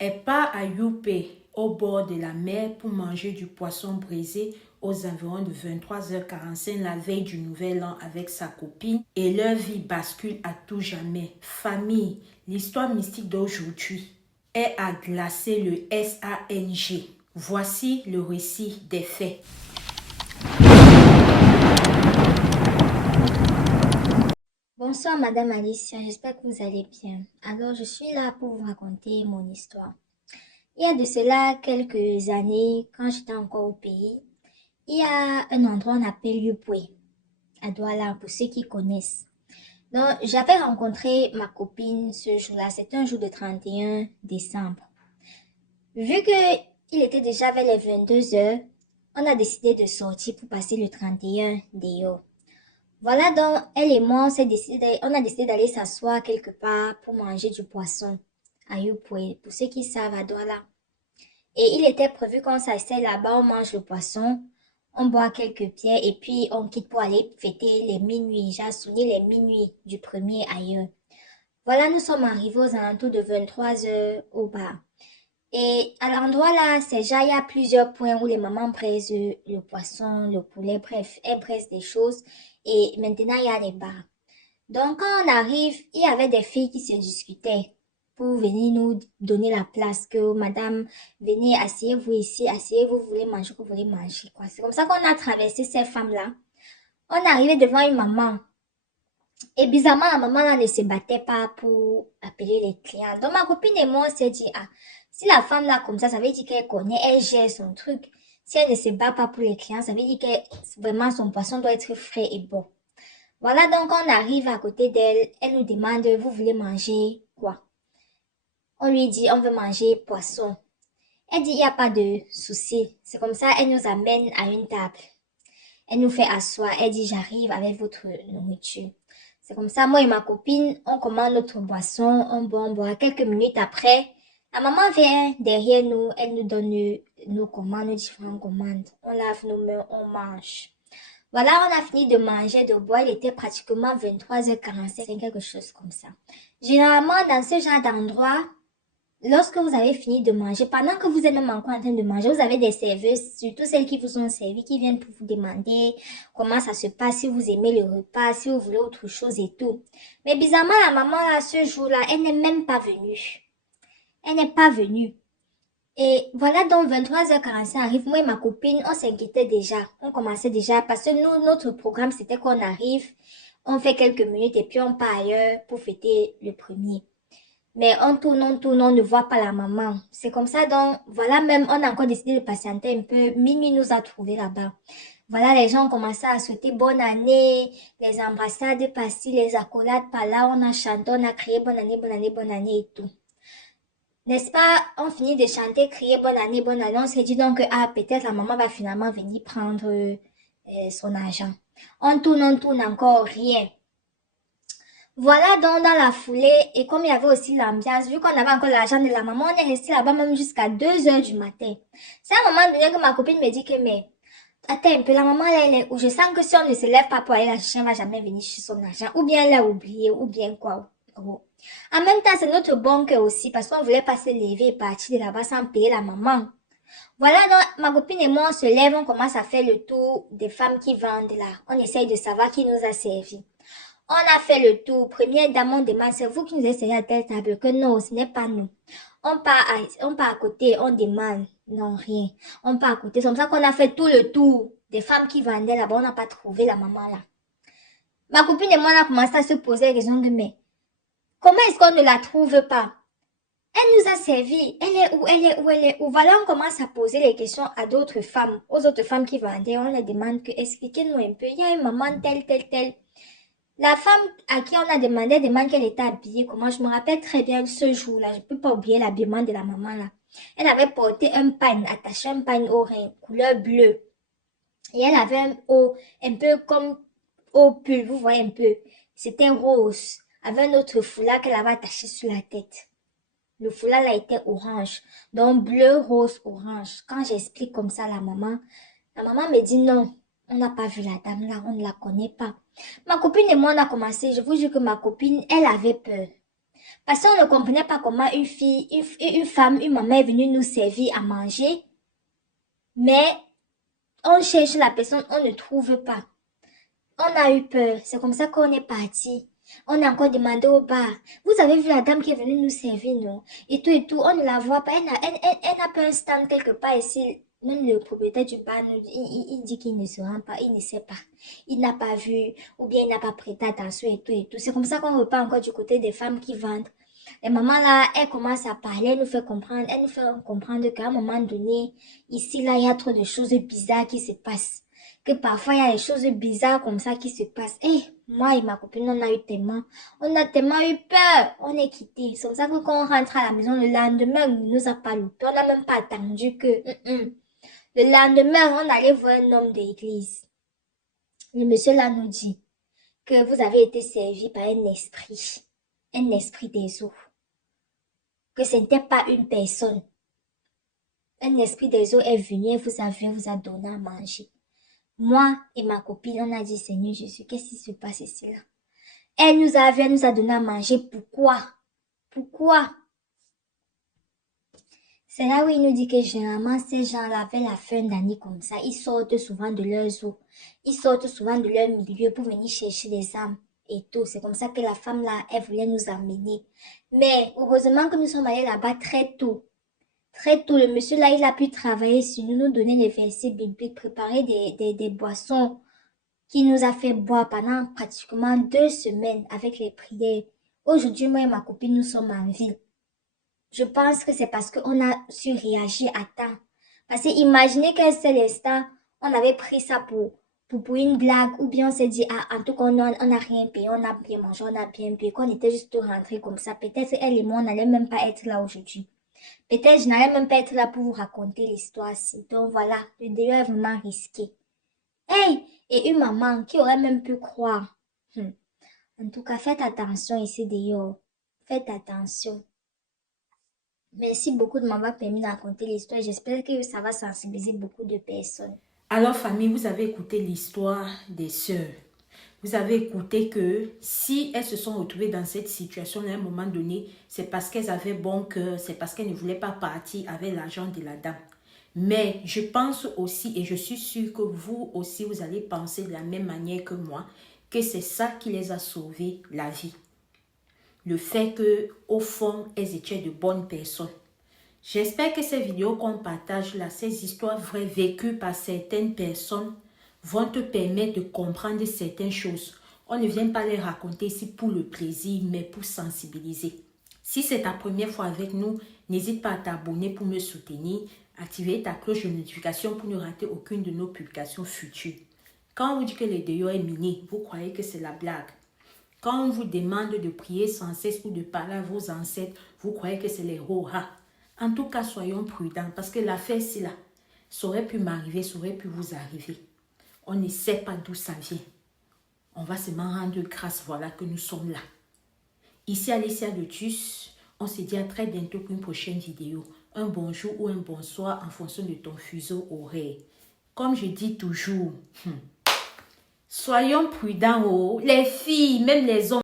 Elle part à Youpé, au bord de la mer, pour manger du poisson braisé aux environs de 23h45 la veille du nouvel an avec sa copine et leur vie bascule à tout jamais. Famille, l'histoire mystique d'aujourd'hui est à glacer le SANG. Voici le récit des faits. Bonsoir Madame Alicia, j'espère que vous allez bien. Alors je suis là pour vous raconter mon histoire. Il y a de cela quelques années, quand j'étais encore au pays, il y a un endroit qu'on appelle Yupwe, à Douala, pour ceux qui connaissent. Donc j'avais rencontré ma copine ce jour-là, c'était un jour de 31 décembre. Vu que il était déjà vers les 22 heures, on a décidé de sortir pour passer le 31 dehors. Voilà donc, elle et moi, on a décidé d'aller s'asseoir quelque part pour manger du poisson à Yopoué, pour ceux qui savent, à Douala. Et il était prévu qu'on s'assied là-bas, on mange le poisson, on boit quelques pierres et puis on quitte pour aller fêter les minuit. J'ai souligné les minuit du premier ailleurs. Voilà, nous sommes arrivés aux alentours de 23 heures au bar. Et à l'endroit là, c'est déjà, il y a plusieurs points où les mamans braisent le poisson, le poulet, bref, elles braisent des choses. Et maintenant, il y a les bars. Donc, quand on arrive, il y avait des filles qui se discutaient pour venir nous donner la place, que madame, venez, asseyez-vous ici, asseyez-vous, vous voulez manger, vous voulez manger, quoi. C'est comme ça qu'on a traversé ces femmes-là. On est arrivé devant une maman. Et bizarrement, la maman là ne se battait pas pour appeler les clients. Donc ma copine et moi, on s'est dit, ah, si la femme là comme ça veut dire qu'elle connaît, elle gère son truc. Si elle ne se bat pas pour les clients, ça veut dire que vraiment son poisson doit être frais et bon. Voilà, donc on arrive à côté d'elle, elle nous demande, vous voulez manger quoi? On lui dit, on veut manger poisson. Elle dit, il n'y a pas de souci. C'est comme ça, elle nous amène à une table. Elle nous fait asseoir. Elle dit, j'arrive avec votre nourriture. C'est comme ça, moi et ma copine, on commande notre boisson, on boit, on boit. Quelques minutes après, la maman vient derrière nous, elle nous donne nos commandes, nos différentes commandes. On lave nos mains, on mange. Voilà, on a fini de manger, de boire. Il était pratiquement 23h45, quelque chose comme ça. Généralement, dans ce genre d'endroit, lorsque vous avez fini de manger, pendant que vous êtes même encore en train de manger, vous avez des serveuses, surtout celles qui vous ont servi, qui viennent pour vous demander comment ça se passe, si vous aimez le repas, si vous voulez autre chose et tout. Mais bizarrement, la maman, là, ce jour-là, elle n'est même pas venue. Elle n'est pas venue. Et voilà, donc 23h45 arrive, moi et ma copine, on s'inquiétait déjà. On commençait déjà, parce que nous, notre programme, c'était qu'on arrive, on fait quelques minutes et puis on part ailleurs pour fêter le premier. Mais on tourne, on ne voit pas la maman. C'est comme ça, donc voilà, même on a encore décidé de patienter un peu. Minuit nous a trouvés là-bas. Voilà, les gens ont commencé à souhaiter bonne année, les embrassades par-ci, les accolades par-là, on a chanté, on a crié bonne année et tout. N'est-ce pas, on finit de chanter, crier bonne année, on s'est dit donc que ah, peut-être la maman va finalement venir prendre son argent. On tourne encore, rien. Voilà donc dans la foulée, et comme il y avait aussi l'ambiance, vu qu'on avait encore l'argent de la maman, on est resté là-bas même jusqu'à 2 heures du matin. C'est à un moment donné que ma copine me dit que, mais, attends un peu, la maman, elle est où? Je sens que si on ne se lève pas pour aller la chercher, elle va jamais venir chercher son argent. Ou bien elle l'a oublié, ou bien quoi. Oh. En même temps, c'est notre bon cœur aussi, parce qu'on voulait pas se lever et partir de là-bas sans payer la maman. Voilà, donc, ma copine et moi, on se lève, on commence à faire le tour des femmes qui vendent là. On essaye de savoir qui nous a servi. On a fait le tour. Première dame, on demande, c'est vous qui nous essayez à telle table? Que non, ce n'est pas nous. On part à côté, on demande. Non, rien. On part à côté. C'est comme ça qu'on a fait tout le tour des femmes qui vendaient là-bas. On n'a pas trouvé la maman là. Ma copine et moi, on a commencé à se poser la question que, mais, comment est-ce qu'on ne la trouve pas? Elle nous a servi. Elle est où? Elle est où? Elle est où? Voilà, on commence à poser les questions à d'autres femmes, aux autres femmes qui vendaient. On leur demande que, expliquez-nous un peu. Il y a une maman telle. La femme à qui on a demande qu'elle était habillée comment. Je me rappelle très bien ce jour-là. Je ne peux pas oublier l'habillement de la maman là. Elle avait porté un pagne, attaché un pagne au rein, couleur bleue. Et elle avait un haut, un peu comme au pull, vous voyez un peu. C'était rose, avec un autre foulard qu'elle avait attaché sur la tête. Le foulard là était orange. Donc bleu, rose, orange. Quand j'explique comme ça à la maman me dit non, on n'a pas vu la dame là, on ne la connaît pas. Ma copine et moi, on a commencé, je vous jure que ma copine, elle avait peur. Parce qu'on ne comprenait pas comment une femme, une maman est venue nous servir à manger. Mais on cherche la personne, on ne trouve pas. On a eu peur. C'est comme ça qu'on est parti. On a encore demandé au bar. Vous avez vu la dame qui est venue nous servir, non? Et tout. On ne la voit pas. Elle n'a pas un stand quelque part ici. Même le propriétaire du bar, il dit qu'il ne se rend pas, il ne sait pas. Il n'a pas vu, ou bien il n'a pas prêté attention et tout. C'est comme ça qu'on repart encore du côté des femmes qui vendent. Les mamans là, elles commencent à parler, elles nous fait comprendre qu'à un moment donné, ici là, il y a trop de choses bizarres qui se passent. Que parfois, il y a des choses bizarres comme ça qui se passent. Et moi et ma copine, on a tellement eu peur. On est quittés. C'est comme ça que quand on rentre à la maison le lendemain, on ne nous a pas loupé. On n'a même pas attendu que... Le lendemain, on allait voir un homme de l'église. Le monsieur là nous dit que vous avez été servi par un esprit des eaux. Que ce n'était pas une personne. Un esprit des eaux est venu et vous a donné à manger. Moi et ma copine, on a dit, Seigneur Jésus, qu'est-ce qui se passe ici là? Elle nous a donné à manger. Pourquoi? C'est là où il nous dit que généralement, ces gens-là, avec la fin d'année comme ça, ils sortent souvent de leurs eaux. Ils sortent souvent de leur milieu pour venir chercher des âmes et tout. C'est comme ça que la femme là, elle voulait nous amener. Mais heureusement que nous sommes allés là-bas très tôt. Très tôt, le monsieur là, il a pu travailler sur nous, nous donner des versets bibliques, préparer des boissons qu'il nous a fait boire pendant pratiquement 2 semaines avec les prières. Aujourd'hui, moi et ma copine, nous sommes en ville. Je pense que c'est parce qu'on a su réagir à temps. Parce que imaginez qu'à un seul instant, on avait pris ça pour une blague, ou bien on s'est dit, ah, en tout cas, on n'a rien payé, on a bien mangé, on a bien payé, qu'on était juste rentrés comme ça. Peut-être elle et moi, on n'allait même pas être là aujourd'hui. Peut-être je n'allais même pas être là pour vous raconter l'histoire-ci. Donc voilà, le délai est vraiment risqué. Hey! Et une maman qui aurait même pu croire. En tout cas, faites attention ici dehors. Faites attention. Merci beaucoup de m'avoir permis de raconter l'histoire. J'espère que ça va sensibiliser beaucoup de personnes. Alors famille, vous avez écouté l'histoire des sœurs. Vous avez écouté que si elles se sont retrouvées dans cette situation à un moment donné, c'est parce qu'elles avaient bon cœur, c'est parce qu'elles ne voulaient pas partir avec l'argent de la dame. Mais je pense aussi, et je suis sûre que vous aussi, vous allez penser de la même manière que moi, que c'est ça qui les a sauvées la vie. Le fait que, au fond, elles étaient de bonnes personnes. J'espère que ces vidéos qu'on partage là, ces histoires vraies vécues par certaines personnes, vont te permettre de comprendre certaines choses. On ne vient pas les raconter ici pour le plaisir, mais pour sensibiliser. Si c'est ta première fois avec nous, n'hésite pas à t'abonner pour me soutenir, activer ta cloche de notification pour ne rater aucune de nos publications futures. Quand on vous dit que le dehors est miné, vous croyez que c'est la blague. Quand on vous demande de prier sans cesse ou de parler à vos ancêtres, vous croyez que c'est les roha. En tout cas, soyons prudents parce que l'affaire, c'est là. Ça aurait pu m'arriver, ça aurait pu vous arriver. On ne sait pas d'où ça vient. On va seulement rendre grâce, voilà, que nous sommes là. Ici, Alicia de Tus, on se dit à très bientôt pour une prochaine vidéo. Un bonjour ou un bonsoir en fonction de ton fuseau horaire. Comme je dis toujours, soyons prudents, oh, les filles, même les hommes.